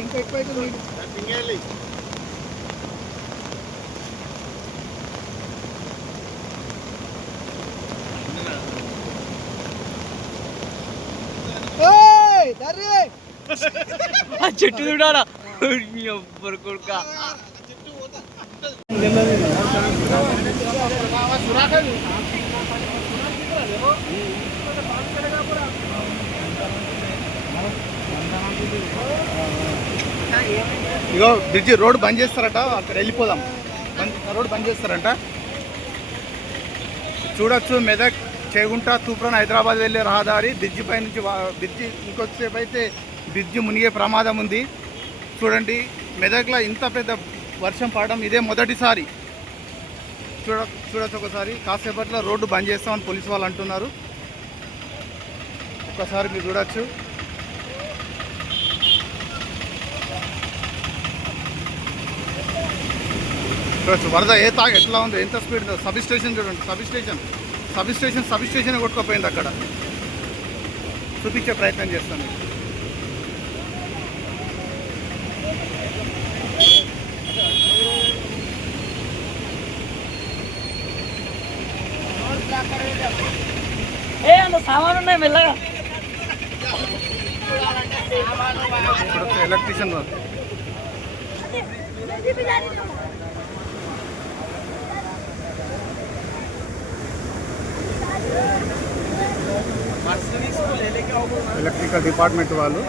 ఇంకా ఎక్కువ చెట్టు చూడాలా మీ ఒబ్బరు కొడుక ఇగో బ్రిడ్జి రోడ్ బంద్ చేస్తారట, అక్కడ వెళ్ళిపోదాం. రోడ్ బంద్ చేస్తారంట. చూడొచ్చు మెదక్ చేగుంట తూప్రాన్ హైదరాబాద్ వెళ్ళే రహదారి బ్రిడ్జి పై నుంచి బ్రిడ్జి ఇంకొద్దిసేపు అయితే బ్రిడ్జి మునిగే ప్రమాదం ఉంది. చూడండి మెదక్లో ఇంత పెద్ద వర్షం పడడం ఇదే మొదటిసారి. చూడొచ్చు ఒకసారి. కాసేపట్లో రోడ్డు బంద్ చేస్తామని పోలీసు వాళ్ళు అంటున్నారు. ఒకసారి మీరు చూడొచ్చు. వరద ఎట్లా ఉందో, ఎంత స్పీడ్. సబ్ స్టేషన్ చూడండి, సబ్ స్టేషన్ కొట్టుకోపోయింది. అక్కడ చూపించే ప్రయత్నం చేస్తాను. సామాను ఉన్నాయి మెల్లగా. ఎలక్ట్రీషియన్ ఎలక్ట్రికల్ డిపార్ట్మెంట్ వాళ్ళు